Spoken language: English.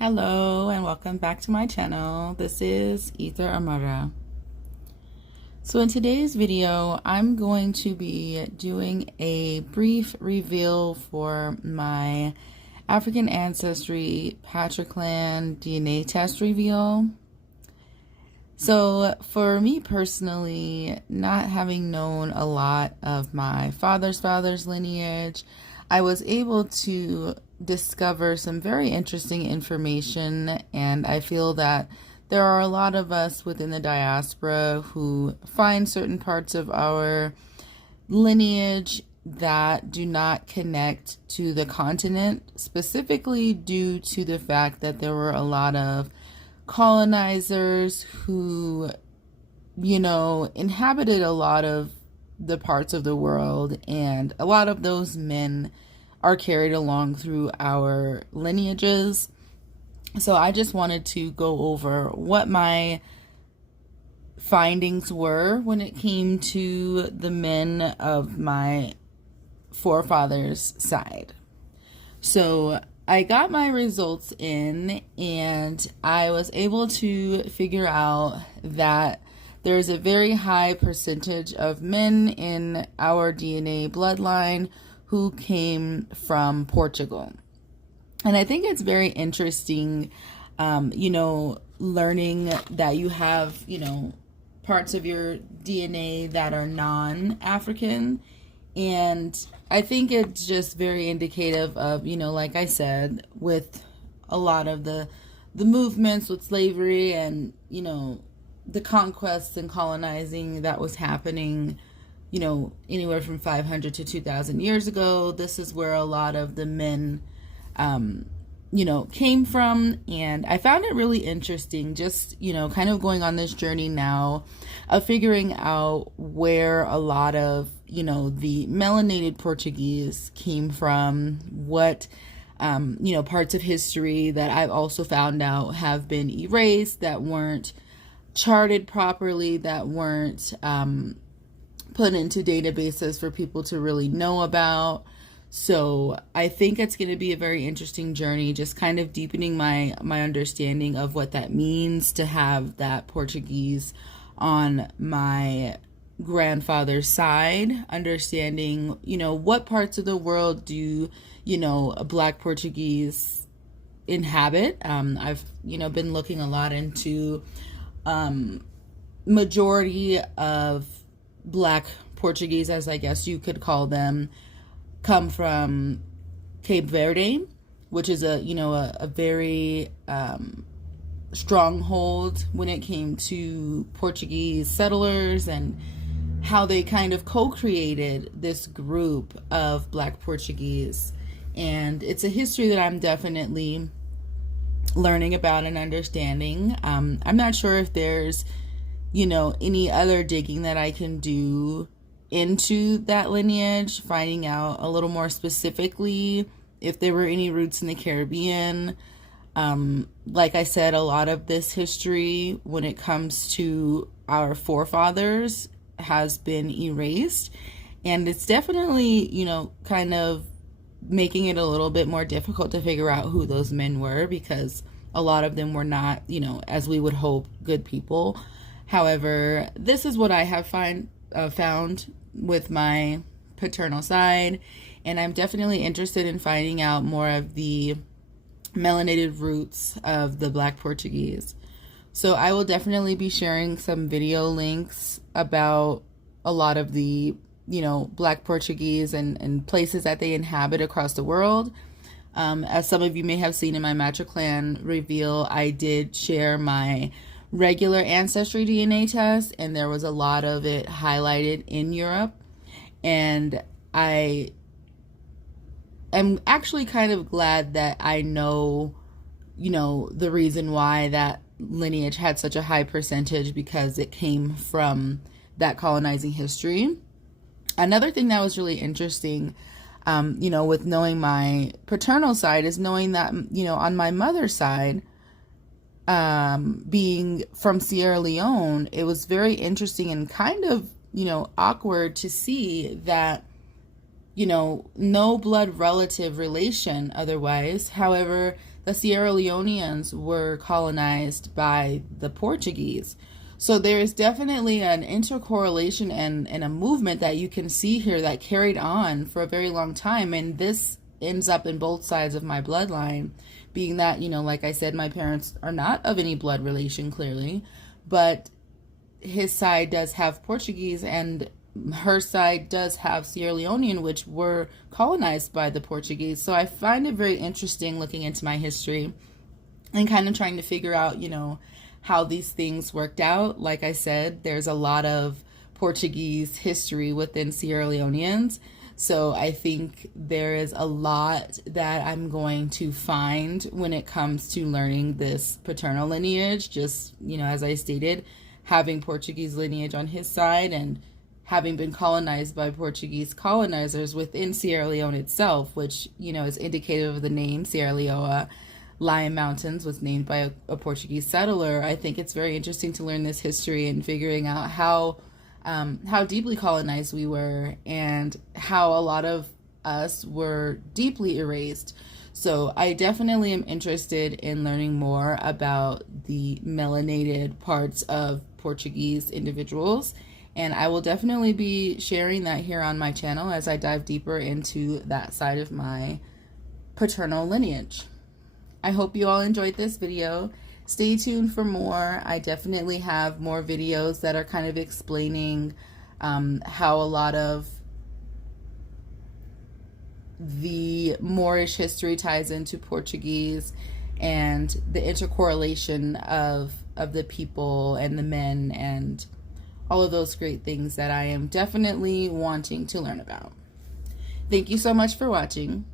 Hello and welcome back to my channel. This is Ether Amara. So in today's video, I'm going to be doing a brief reveal for my African Ancestry Parternal DNA test reveal. So for me personally, not having known a lot of my father's lineage, I was able to discover some very interesting information, and I feel that there are a lot of us within the diaspora who find certain parts of our lineage that do not connect to the continent, specifically due to the fact that there were a lot of colonizers who, inhabited a lot of the parts of the world, and a lot of those men are carried along through our lineages. So I just wanted to go over what my findings were when it came to the men of my forefathers' side. So I got my results in, and I was able to figure out that there's a very high percentage of men in our DNA bloodline who came from Portugal. And I think it's very interesting, learning that you have, parts of your DNA that are non-African. And I think it's just very indicative of, like I said, with a lot of the movements with slavery and, the conquests and colonizing that was happening, anywhere from 500 to 2,000 years ago. This is where a lot of the men, came from. And I found it really interesting, just, kind of going on this journey now of figuring out where a lot of, the melanated Portuguese came from, what, parts of history that I've also found out have been erased, that weren't charted properly, that weren't put into databases for people to really know about. So I think it's going to be a very interesting journey, just kind of deepening my understanding of what that means to have that Portuguese on my grandfather's side, understanding, what parts of the world do, Black Portuguese inhabit. I've, been looking a lot into majority of Black Portuguese, as I guess you could call them, come from Cape Verde, which is a very stronghold when it came to Portuguese settlers and how they kind of co-created this group of Black Portuguese. And it's a history that I'm definitely learning about and understanding. I'm not sure if there's any other digging that I can do into that lineage, finding out a little more specifically if there were any roots in the Caribbean. Like I said, a lot of this history when it comes to our forefathers has been erased, and it's definitely, kind of making it a little bit more difficult to figure out who those men were, because a lot of them were not, as we would hope, good people. However, this is what I have found with my paternal side, and I'm definitely interested in finding out more of the melanated roots of the Black Portuguese. So I will definitely be sharing some video links about a lot of the, Black Portuguese and places that they inhabit across the world. As some of you may have seen in my Matriclan reveal, I did share my regular Ancestry DNA test, and there was a lot of it highlighted in Europe. And I am actually kind of glad that I know, the reason why that lineage had such a high percentage, because it came from that colonizing history. Another thing that was really interesting, with knowing my paternal side, is knowing that, on my mother's side, being from Sierra Leone, it was very interesting and kind of, awkward to see that, no blood relative relation otherwise. However, the Sierra Leoneans were colonized by the Portuguese. So there is definitely an intercorrelation and a movement that you can see here that carried on for a very long time. And this ends up in both sides of my bloodline, being that, you know, like I said, my parents are not of any blood relation, clearly, but his side does have Portuguese and her side does have Sierra Leonean, which were colonized by the Portuguese. So I find it very interesting looking into my history and kind of trying to figure out, you know, how these things worked out. Like I said, there's a lot of Portuguese history within Sierra Leoneans. So I think there is a lot that I'm going to find when it comes to learning this paternal lineage. Just, you know, as I stated, having Portuguese lineage on his side and having been colonized by Portuguese colonizers within Sierra Leone itself, which, you know, is indicative of the name Sierra Leone. Lion Mountains was named by a Portuguese settler. I think it's very interesting to learn this history and figuring out how deeply colonized we were and how a lot of us were deeply erased. So I definitely am interested in learning more about the melanated parts of Portuguese individuals. And I will definitely be sharing that here on my channel as I dive deeper into that side of my paternal lineage. I hope you all enjoyed this video. Stay tuned for more. I definitely have more videos that are kind of explaining how a lot of the Moorish history ties into Portuguese and the intercorrelation of the people and the men and all of those great things that I am definitely wanting to learn about. Thank you so much for watching.